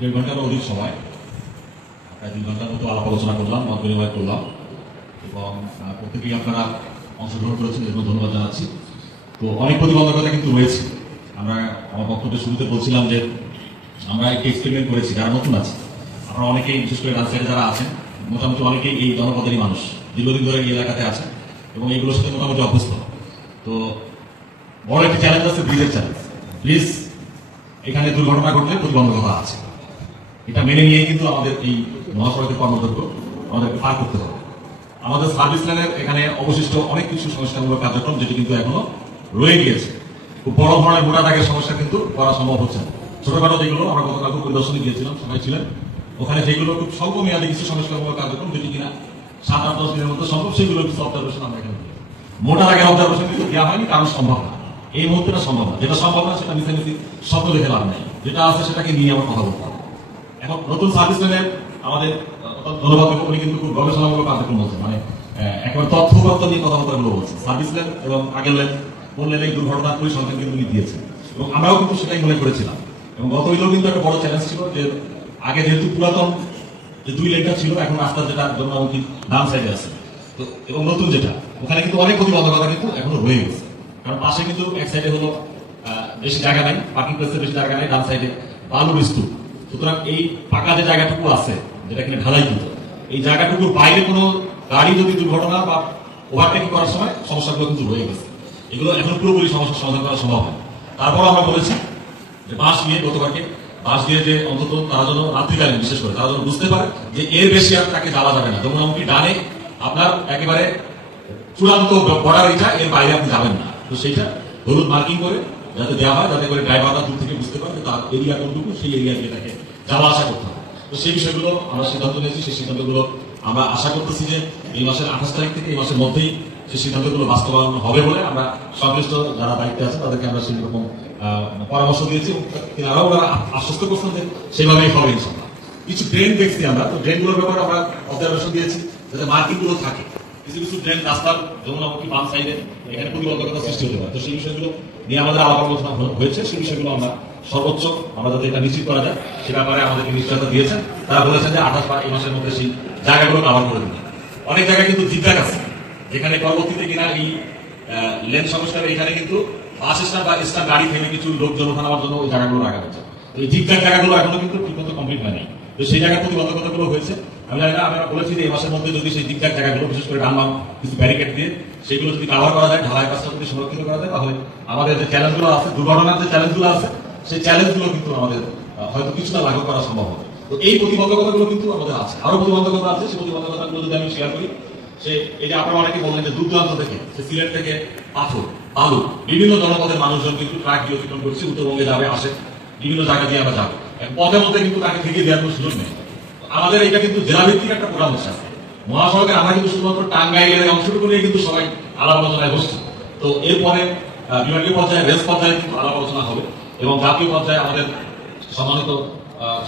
দেড় ঘন্টারও অধিক সময়, প্রায় 2 ঘন্টার মতো আলাপ আলোচনা করলাম, মত বিনিময় করলাম এবং প্রত্যেকেই আপনারা অংশগ্রহণ করেছেন, এর জন্য ধন্যবাদ জানাচ্ছি। তো অনেক প্রতিবন্ধকতা কিন্তু রয়েছে। আমরা আমার বক্তব্যের শুরুতে বলছিলাম যে আমরা একটি এক্সপেরিমেন্ট করেছি। যারা নতুন আছে, আপনারা অনেকেই, বিশেষ করে রাজশাহীতে যারা আছেন, মোটামুটি অনেকেই এই জনপদেরই মানুষ, দীর্ঘদিন ধরে এই এলাকাতে আছেন এবং এইগুলোর সাথে মোটামুটি অভ্যস্ত। তো বড় একটি চ্যালেঞ্জ আছে, ব্রিজের চ্যালেঞ্জ। ব্রিজ এখানে দুর্ঘটনা ঘটলে প্রতিবন্ধকতা আছে, এটা মেনে নিয়ে কিন্তু আমাদের এই মহাসড়কের কর্মযোগ্য আমাদেরকে পার করতে হবে। আমাদের সার্ভিস লাইনের এখানে অবশিষ্ট অনেক কিছু সংস্কারমূলক কার্যক্রম যেটি কিন্তু এখনো রয়ে গিয়েছে। খুব বড় ধরনের মোটা দাগের সমস্যা কিন্তু করা সম্ভব হচ্ছে না। ছোটখাটো যেগুলো আমরা গতকাল পরিদর্শনে গিয়েছিলাম, সবাই ছিলেন ওখানে, যেগুলো খুব স্বল্প মেয়াদী কিছু সংস্কারমূলক কার্যক্রম যেটি কিনা 7-8-10 দিনের মধ্যে সম্ভব, সেগুলো কিছু অবজারভেশন আমরা এখানে দিয়েছি। মোটা দাগের অবজারভেশন কিন্তু দেওয়া হয়নি, কারণ সম্ভব না, এই মুহূর্তে সম্ভব না। যেটা সম্ভব না সেটা মিশামিশি স্বপ্ন দেখে লাভ নেই, যেটা আছে সেটাকে নিয়ে আমরা কথা বলতে হবে। এখন নতুন সার্ভিস লাইনের আমাদের ধন্যবাদ দেবো, উনি কিন্তু খুব গবেষণামূলক কার্যক্রম বলছে, মানে একবার তথ্যগত নিয়ে কথাবার্তাগুলো বলছে। সার্ভিস লেন এবং আগের লেন কোন লেনে দুর্ঘটনার পরিসংখ্যান কিন্তু উনি দিয়েছেন এবং আমরাও কিন্তু সেটাই মনে করেছিলাম। এবং গত হইলেও কিন্তু একটা বড় চ্যালেঞ্জ ছিল যে আগে যেহেতু পুরাতন যে 2 লেনটা ছিল, এখন রাস্তার যেটা জনমুখী ডান সাইডে আছে, তো এবং নতুন যেটা, ওখানে কিন্তু অনেক প্রতিবন্ধকতা কিন্তু এখনো রয়ে গেছে। কারণ পাশে কিন্তু এক সাইডে হলো বেশি জায়গা নাই, পার্কিং প্লেসের বেশি জায়গা নাই, ডান সাইডে বালুর স্তূপ। সুতরাং এই ফাঁকা যে জায়গাটুকু আছে, যেটা কিনা ঢালাই কিন্তু, এই জায়গাটুকুর বাইরে কোনো গাড়ি যদি দুর্ঘটনা বা ওভারটেকিং করার সময় সমস্যাগুলো কিন্তু রয়ে গেছে। এগুলো এখন পুরোপুরি সমস্যার সমাধান করা সম্ভব হয়। তারপর আমরা বলেছি যে বাস দিয়ে, গতকালকে বাস দিয়ে যে অন্তত তারা যেন রাত্রিকালীন, বিশেষ করে তারা যেন বুঝতে পারে যে এর বেশি আর তাকে যাওয়া যাবে না। যমুনামুখী ডানে আপনার একেবারে চূড়ান্ত বর্ডার এটা, এর বাইরে আপনি যাবেন না। তো সেইটা হলুদ মার্কিং করে যাতে দেওয়া হয়, যাতে করে ড্রাইভাররা দূর থেকে বুঝতে পারে যে তার এরিয়া কোনটুকু, সেই এরিয়া দিয়ে তাকে যাওয়া আসা করতে হবে। তো সেই বিষয়গুলো আমরা সিদ্ধান্ত নিয়েছি। সেই সিদ্ধান্তগুলো আমরা আশা করতেছি যে এই মাসের 28 তারিখ থেকে, এই মাসের মধ্যেই সেই সিদ্ধান্তগুলো বাস্তবায়ন হবে বলে আমরা সংশ্লিষ্ট যারা দায়িত্বে আছে তাদেরকে আমরা সেই রকম পরামর্শ দিয়েছি। তিনারাও ওরা আশ্বস্ত করছেন যে সেভাবেই হবে ইনশাল্লাহ। কিছু ড্রেন দেখছি আমরা, তো ড্রেনগুলোর ব্যাপারে আমরা অবজারভেশন দিয়েছি যাতে মার্কিং গুলো থাকে। কিছু কিছু ড্রেন রাস্তার যমুনামুখী বাম সাইডে এখানে প্রতিবন্ধকতা সৃষ্টি হতে পারে। তো সেই বিষয়গুলো নিয়ে আমাদের আলাপ আলোচনা হয়েছে। সেই বিষয়গুলো আমরা সর্বোচ্চ আমরা যাতে এটা নিশ্চিত করা যায় সে ব্যাপারে আমাদেরকে নিশ্চয়তা দিয়েছেন। তারা বলেছেন যে 28 বা এই মাসের মধ্যে সেই জায়গাগুলো কভার করে দিন। অনেক জায়গায় কিন্তু জিজ্ঞাসা আছে, যেখানে পরবর্তীতে কিনা এই লেন সংস্কার এখানে কিন্তু বাস স্ট্যান্ড বা স্ট্যান্ড গাড়ি থেকে কিছু লোকজন ওঠানোর জন্য ওই জায়গাগুলো রাখা হয়েছে। এই জিজ্ঞাসা জায়গাগুলো এখনো কিন্তু ঠিকমতো কমপ্লিট হয়নি। তো সেই জায়গার প্রতিবন্ধকতাগুলো হয়েছে। আমি জানি না, আমরা বলেছি যে এই মাসের মধ্যে যদি সেই জিজ্ঞাসা জায়গাগুলো, বিশেষ করে ডান বাম কিছু ব্যারিকেড দিয়ে সেগুলো যদি কভার করা যায়, ঢালাই কাজটা যদি সংরক্ষিত করা যায়, তাহলে আমাদের যে চ্যালেঞ্জগুলো আছে, দুর্ঘটনার যে চ্যালেঞ্জগুলো আছে, সেই চ্যালেঞ্জগুলো কিন্তু আমাদের হয়তো কিছুটা লাঘব করা সম্ভব হবে। তো এই প্রতিবন্ধকতাগুলো কিন্তু আমাদের আছে, আরো প্রতিবন্ধকতা আছে। সেই প্রতিবন্ধকতাগুলো যদি আমি শেয়ার করি, সে এই যে আপনারা অনেকে বললেন যে দূর দূরান্ত থেকে, সে সিলেট থেকে পাথর, বালু, বিভিন্ন জনপদের মানুষজন কিন্তু ট্রাক দিয়ে অতিক্রম করছে, উত্তরবঙ্গে যাবে, আসে, বিভিন্ন জায়গা দিয়ে আমরা যাবো। পথে মধ্যে কিন্তু তাকে থেকে দেওয়ার কোনো সুযোগ নেই। আমাদের এটা কিন্তু জেলাভিত্তিক একটা পরামর্শ আছে। মহাসড়কে আমরা কিন্তু শুধুমাত্র টাঙ্গাইলের অংশটুকু নিয়ে কিন্তু সবাই আলাপ আলোচনায় বসছি। তো এরপরে বিভাগীয় পর্যায়ে, রেল পর্যায়ে কিন্তু আলাপ আলোচনা হবে এবং জাতীয় পর্যায়ে আমাদের সম্মানিত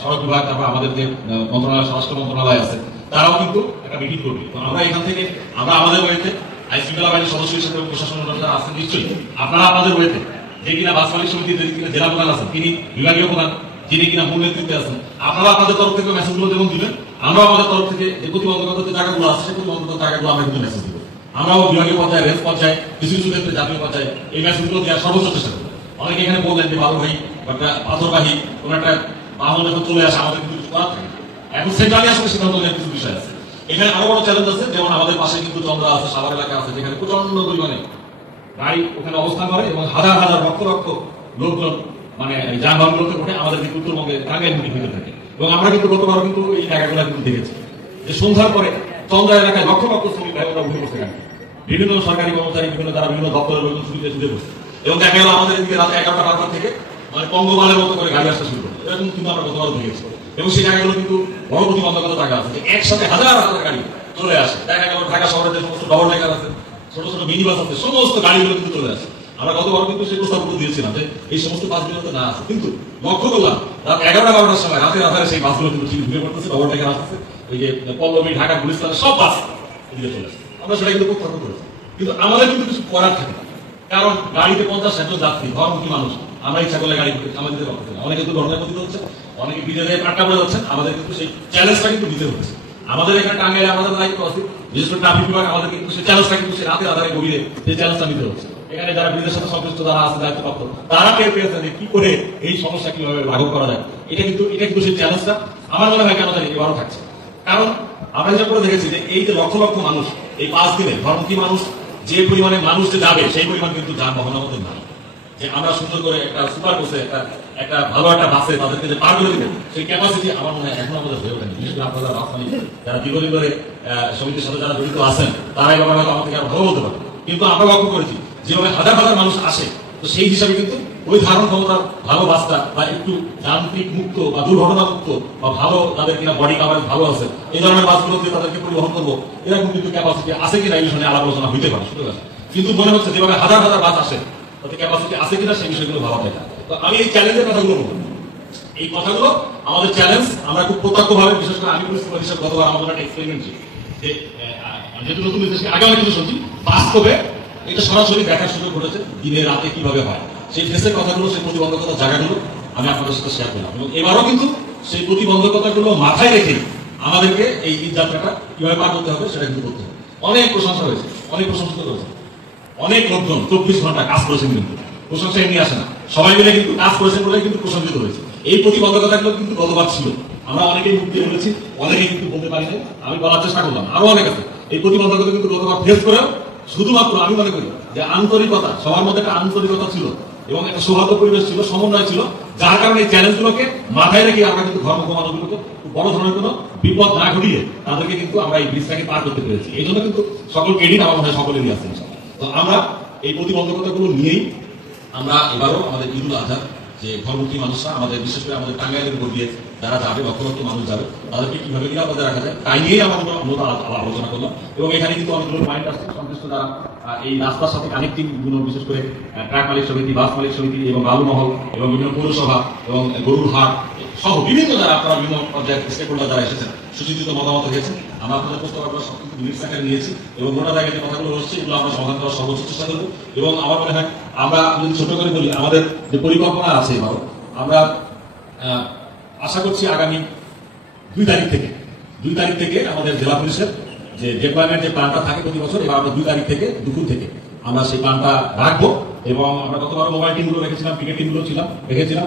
সড়ক বিভাগ, তারপর আমাদের যে মন্ত্রণালয়, স্বরাষ্ট্র মন্ত্রণালয় আছে, তারাও কিন্তু একটা মিটিং করবে। তো আমরা এখান থেকে আমরা আমাদের ওয়েতে আইন শৃঙ্খলা বাহিনীর সদস্য হিসেবে প্রশাসন যারা আছেন, নিশ্চয়ই আপনারা আপনাদের ওয়েতে, যে কিনা বাস মালিক সমিতির যে কিনা জেলা প্রধান আছেন, তিনি বিভাগীয় প্রধান, যিনি কিনা মূল নেতৃত্বে আছেন, আপনারা আপনাদের তরফ থেকে মেসেজগুলো যেমন দিবেন, আমরা আমাদের তরফ থেকে যে প্রতিবন্ধকতা যে জায়গাগুলো আছে, সেই প্রতিবন্ধকতা জায়গাগুলো আমরা কিন্তু মেসেজ দিব। আমরাও বিভাগীয় পর্যায়ে, রেল পর্যায়ে, কিছু কিছু ক্ষেত্রে জাতীয় পর্যায়ে এই মেসেজগুলো দেওয়ার সর্বোচ্চ চেষ্টা করবো। অনেকে এখানে বললেন যে বালু ভাই, একটা পাথরবাহী কোন একটা বাহন যখন চলে আসে, আমাদের কিন্তু কিছু করার থাকে। এখন সেন্ট্রালি আসলে সিদ্ধান্ত নেওয়ার কিছু বিষয় আছে। এখানে আরো বড় চ্যালেঞ্জ আছে, যেমন আমাদের পাশে কিন্তু চন্দ্রা আছে, সাভার এলাকা আছে, যেখানে প্রচন্ড পরিমাণে গাড়ি ওখানে অবস্থান করে এবং হাজার হাজার লক্ষ লক্ষ লোকজন মানে যানবাহনগুলোতে ওঠে আমাদের কিন্তু উত্তরবঙ্গে টাঙ্গাইল মুখী হতে থাকে। এবং আমরা কিন্তু গতবার কিন্তু এই জায়গাগুলো কিন্তু দেখেছি যে সন্ধ্যার পরে চন্দ্রা এলাকায় লক্ষ লক্ষ শ্রমিক ভাই ওরা উঠে বসে গেছে, বিভিন্ন সরকারি কর্মচারী, বিভিন্ন যারা বিভিন্ন দপ্তরের লোকজন ছুটিতে ছুটে বসে। এবং দেখা গেল আমাদের এদিকে রাত 11টা 12টা থেকে মানে পঙ্গমালের মতো করে গাড়ি আসতে শুরু করে। এরকম কিন্তু আমরা গতবার দেখেছি। এবং সেই জায়গাগুলো কিন্তু বড় প্রতিবন্ধকতা জায়গা আছে, যে একসাথে হাজার হাজার গাড়ি চলে আসে। দেখা গেল ঢাকা শহরে যে সমস্ত ডবল ডেকার আছে, ছোট ছোট মিনি বাস আছে, সমস্ত গাড়িগুলো কিন্তু চলে আসে। আমরা গতবার কিন্তু সেই প্রস্তাবগুলো দিয়েছিলাম যে এই সমস্ত বাসগুলোতে না আছে, কিন্তু লক্ষ্য করলাম রাত 11টা 12টার সময় রাতের আধারে সেই বাসগুলো কিন্তু ঠিক ঘুরে পড়তেছে, ডবল ডেকার আসছে, ওই যে পল্লবী, ঢাকা, গুলিস্তানের সব বাস এদিকে চলে আসে। আমরা সেটা কিন্তু প্রত্যাখ্যান করেছি। কিন্তু আমাদের কিন্তু কিছু করার থাকে, কারণ গাড়িতে 50-60 জন যাত্রী, ঘরমুখী মানুষ, আমরা ইচ্ছা করলে গাড়ি সামাল দিতে পারতেছি না। অনেকে তো ঘটনায় পতিত হচ্ছে, অনেকে বিজেপি আটকা পড়ে যাচ্ছেন, আমাদের কিন্তু সেই চ্যালেঞ্জটা কিন্তু নিতে হচ্ছে। আমাদের এখানে টাঙ্গাইলে আমাদের দায়িত্ব আছে, বিশেষ করে ট্রাফিক বিভাগ, আমাদের কিন্তু সেই চ্যালেঞ্জটা কিন্তু সেই রাতে আধারে গভীরে সেই চ্যালেঞ্জটা নিতে হচ্ছে। এখানে যারা বিদেশের সাথে সংশ্লিষ্ট যারা আছে দায়িত্বপ্রাপ্ত, তারা টের পেয়েছে যে কি করে এই সমস্যা কিভাবে লাঘব করা যায়। এটা কিন্তু সেই চ্যালেঞ্জটা আমার মনে হয় কেন জানি এবারও থাকছে। কারণ আমরা যেটা করে দেখেছি যে এই যে লক্ষ লক্ষ মানুষ এই 5 দিনে ধর্মী মানুষ যে পরিমাণে মানুষ যে যাবে সেই পরিমাণ কিন্তু যানবাহন আমাদের নাই। যে আমরা সুন্দর করে একটা সুপার কোচে একটা ভালো একটা বাসে তাদেরকে যে পার করে দিবেন সেই ক্যাপাসিটি আমার মনে হয় এখন আমাদের হয়ে ওঠেনি। বিশেষ করে আপনারা বাস মালিক যারা দীর্ঘদিন ধরে সমিতির সাথে যারা জড়িত আছেন তারা এই ব্যাপারে হয়তো আমাদের আরো ভালো বলতে পারে। কিন্তু আমরা লক্ষ্য করেছি যেভাবে হাজার হাজার মানুষ আসে, তো সেই হিসাবে কিন্তু ওই ধারণ ক্ষমতার ভালো বাসটা বা একটু যান্ত্রিক মুক্ত বা দুর্ঘটনা মুক্ত বা ভালো তাদের কিনা বডি কাভারেজ ভালো আছে এই ধরনের বাসগুলো দিয়ে তাদেরকে পরিবহন করবো, এরকম কিন্তু ক্যাপাসিটি আছে কিনা এই বিষয়ে আলাপ আলোচনা হইতে পারে। সুতরাং কিন্তু মনে হচ্ছে যেভাবে হাজার হাজার বাস আসে তাতে ক্যাপাসিটি আছে কিনা সেই বিষয়গুলো ভাবা যায় না। তো আমি এই চ্যালেঞ্জের কথাগুলো বলবো, এই কথাগুলো আমাদের চ্যালেঞ্জ। আমরা খুব প্রত্যক্ষভাবে, বিশেষ করে আমি প্রিন্সিপাল হিসেবে গতবার আমাদের একটা এক্সপেরিমেন্ট ছিল যে যেহেতু নতুন নির্দেশকে আগে অনেক কিছু শুনছি, বাস্তবে এটা সরাসরি দেখার সুযোগ ঘটেছে দিনে রাতে কিভাবে হয়। সেই ফেসের কথাগুলো, সেই প্রতিবন্ধকতার জায়গাগুলো আমি আপনাদের সাথে শেয়ার করলাম এবং এবারও কিন্তু সেই প্রতিবন্ধকতাগুলো মাথায় রেখে আমাদেরকে এই ঈদ যাত্রাটা কিভাবে পার করতে হবে সেটা কিন্তু করতে হবে। অনেক প্রশংসা হয়েছে, অনেক প্রশংসিত হয়েছে, অনেক লোকজন 24 ঘন্টা কাজ করেছেন, কিন্তু প্রশংসা এমনি আসে না, সবাই মিলে কিন্তু কাজ করেছেন বলে কিন্তু প্রশংসিত হয়েছে। এই প্রতিবন্ধকতাগুলো কিন্তু গতবার ছিল, আমরা অনেকেই মুখ দিয়ে বলেছি, অনেকেই কিন্তু বলতে পারি নাই, আমি বলার চেষ্টা করলাম, আরো অনেক আছে। এই প্রতিবন্ধকতা কিন্তু গতবার ফেস করে শুধুমাত্র আমি মনে করি যে আন্তরিকতা, সবার মধ্যে একটা আন্তরিকতা ছিল এবং একটা সৌহার্দ্য পরিবেশ ছিল, সমন্বয় ছিল, যার কারণে এই চ্যালেঞ্জগুলোকে মাথায় রেখে আমরা কিন্তু ধর্মগুলোকে বড় ধরনের কোনো বিপদ না ঘটিয়ে তাদেরকে কিন্তু আমরা এই ব্রিজটাকে পার করতে পেরেছি। এই জন্য কিন্তু সকল ক্রেডিট আমার মনে হয় সকলেরই আছে। তো আমরা এই প্রতিবন্ধকতাগুলো নিয়েই আমরা এবারও আমাদের ঈদুল আজহা যে ঘরমুখী মানুষরা আমাদের, বিশেষ করে আমাদের টাঙ্গাইলের উপর দিয়ে যারা যাবে, লক্ষ লক্ষ মানুষ যাবে, তাদেরকে কিভাবে নিরাপদে রাখা যায় তাই নিয়েই আমরা আলোচনা করলাম। এবং এখানে কিন্তু অনেকগুলো পয়েন্ট আসছে সংশ্লিষ্ট যারা এই রাস্তার সাথে কানেক্টিং বিভিন্ন, বিশেষ করে ট্রাক মালিক সমিতি, বাস মালিক সমিতি এবং বালুমহল এবং বিভিন্ন পৌরসভা এবং গরুর হাট সহ বিভিন্ন যারা আপনারা বিভিন্ন পর্যায়ের স্টেক হোল্ডার যারা এসেছেন, সুচিন্তিত মতামত হয়েছে। আমরা আপনাদের প্রস্তাবগুলো সবকিছু মিনিটস আকারে নিয়েছি এবং গোটা জায়গায় যে কথাগুলো হচ্ছে এগুলো আমরা সমাধান করার সর্বোচ্চ চেষ্টা করবো। এবং আমার মনে হয় আমরা যদি ছোট করে বলি, আমাদের যে পরিকল্পনা আছে এবারও আমরা আশা করছি আগামী 2 তারিখ থেকে আমাদের জেলা পুলিশের যে ডেপ্লয়মেন্ট যে প্ল্যানটা থাকে প্রতি বছর, এবার আমরা 2 তারিখ থেকে দুপুর থেকে আমরা সেই প্ল্যানটা রাখবো। এবং আমরা গতবার মোবাইল টিমগুলো রেখেছিলাম, ক্রিকেট টিমগুলো রেখেছিলাম।